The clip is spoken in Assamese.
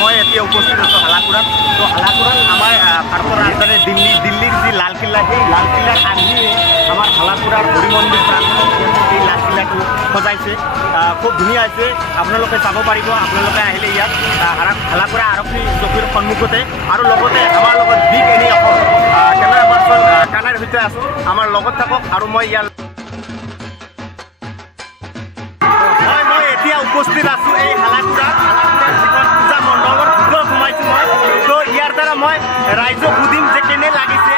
মই এতিয়া উপস্থিত আছোঁ হালাকুৰাত। তো হালাকুৰাত আমাৰ ভাৰতৰ ৰাজধানী দিল্লীৰ যি লালকিল্লা, সেই লালকিল্লাৰ আহিয়ে আমাৰ হালাকুৰাৰ হৰি মন্দিৰ প্ৰাংগণত এই লালকিল্লাটো সজাইছে। খুব ধুনীয়া হৈছে, আপোনালোকে চাব পাৰিব। আপোনালোকে আহিলে ইয়াত হালাকুৰা আৰক্ষী চকীৰ সন্মুখতে, আৰু লগতে আমাৰ লগত বিগ এনি অসম কেমেৰা পাৰ্চন কানাইৰ সৈতে আছোঁ। আমাৰ লগত থাকক। আৰু মই এতিয়া উপস্থিত আছোঁ এই হালাকুৰাৰ যিখন পূজা মণ্ডপৰ ভিতৰত সোমাইছোঁ মই। তো ইয়াৰ দ্বাৰা মই ৰাইজক সুধিম যে কেনে লাগিছে